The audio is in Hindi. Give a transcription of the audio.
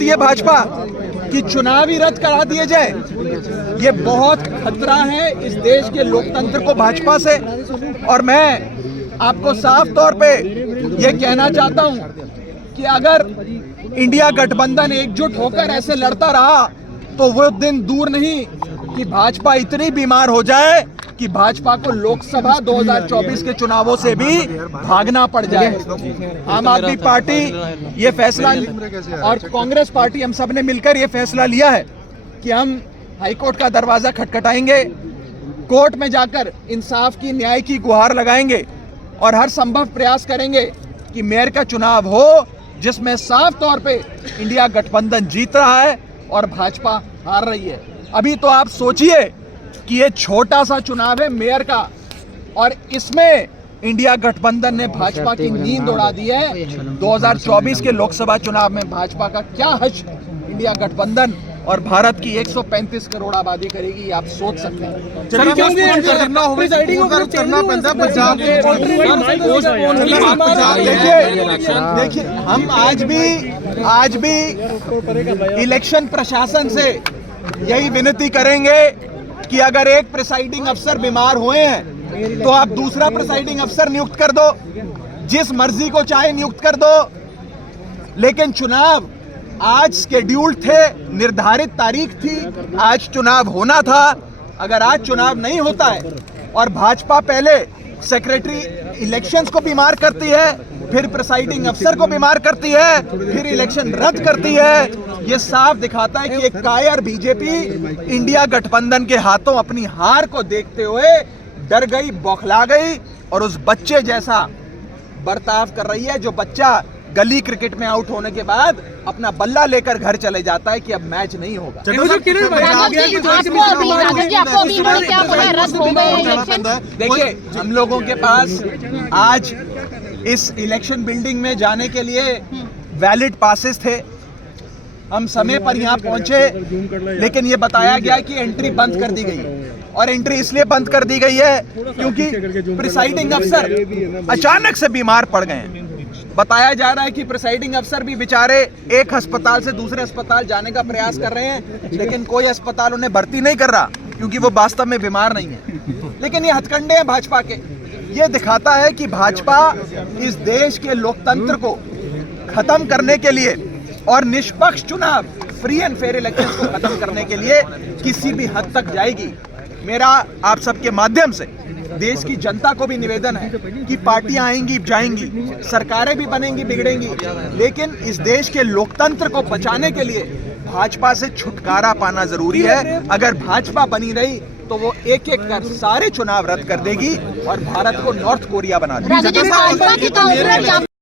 चाहती है भाजपा कि चुनाव ही रद्द करा दिए जाए। ये बहुत खतरा है इस देश के लोकतंत्र को भाजपा से। और मैं आपको साफ तौर पे ये कहना चाहता हूं कि अगर इंडिया गठबंधन एकजुट होकर ऐसे लड़ता रहा तो वो दिन दूर नहीं कि भाजपा इतनी बीमार हो जाए कि भाजपा को लोकसभा 2024 के चुनावों से भी भागना पड़ जाए। आम आदमी पार्टी ये फैसला और कांग्रेस पार्टी हम सब ने मिलकर ये फैसला लिया है कि हम हाईकोर्ट का दरवाजा खटखटाएंगे, कोर्ट में जाकर इंसाफ की, न्याय की गुहार लगाएंगे और हर संभव प्रयास करेंगे कि मेयर का चुनाव हो जिसमें साफ तौर पे इंडिया गठबंधन जीत रहा है और भाजपा हार रही है। अभी तो आप सोचिए कि ये छोटा सा चुनाव है मेयर का और इसमें इंडिया गठबंधन ने भाजपा की नींद उड़ा दी है। 2024 के लोकसभा चुनाव में भाजपा का क्या हश्र इंडिया गठबंधन और भारत की 135 करोड़ आबादी करेगी, आप सोच सकते हैं। देखिए, हम आज भी इलेक्शन प्रशासन से यही विनती करेंगे कि अगर एक प्रिसाइडिंग अफसर बीमार हुए हैं तो आप दूसरा प्रिसाइडिंग अफसर नियुक्त कर दो, जिस मर्जी को चाहे नियुक्त कर दो। लेकिन चुनाव आज शेड्यूल्ड थे, निर्धारित तारीख थी, आज चुनाव होना था। अगर आज चुनाव नहीं होता है और भाजपा पहले सेक्रेटरी इलेक्शंस को बीमार करती है, फिर प्रिसाइडिंग अफसर को बीमार करती है, फिर इलेक्शन रद्द करती है, ये साफ दिखाता है कि एक कायर बीजेपी इंडिया गठबंधन के हाथों अपनी हार को देखते हुए डर गई, बौखला गई और उस बच्चे जैसा बर्ताव कर रही है जो बच्चा गली क्रिकेट में आउट होने के बाद अपना बल्ला लेकर घर चले जाता है कि अब मैच नहीं होगा। देखिए, हम लोगों के पास आज इस इलेक्शन बिल्डिंग में जाने के लिए वैलिड पासेस थे। हम समय पर यहाँ पहुंचे, लेकिन ये बताया गया कि एंट्री बंद कर दी गई और एंट्री इसलिए बंद कर दी गई है क्योंकि प्रिसाइडिंग अफसर अचानक से बीमार पड़ गए हैं। बताया जा रहा है कि प्रिसाइडिंग अफसर भी बेचारे एक अस्पताल से दूसरे अस्पताल जाने का प्रयास कर रहे हैं, लेकिन कोई अस्पताल उन्हें भर्ती नहीं कर रहा क्योंकि वो वास्तव में बीमार नहीं है। लेकिन ये हथकंडे हैं भाजपा के। ये दिखाता है कि भाजपा इस देश के लोकतंत्र को खत्म करने के लिए और निष्पक्ष चुनाव, फ्री एंड फेयर इलेक्शंस को खत्म करने के लिए किसी भी हद तक जाएगी। मेरा आप सबके माध्यम से देश की जनता को भी निवेदन है कि पार्टियां आएंगी, जाएंगी, सरकारें भी बनेंगी, बिगड़ेंगी, लेकिन इस देश के लोकतंत्र को बचाने के लिए भाजपा से छुटकारा पाना जरूरी है। अगर भाजपा बनी रही तो वो एक एक कर सारे चुनाव रद्द कर देगी और भारत को नॉर्थ कोरिया बना देगी।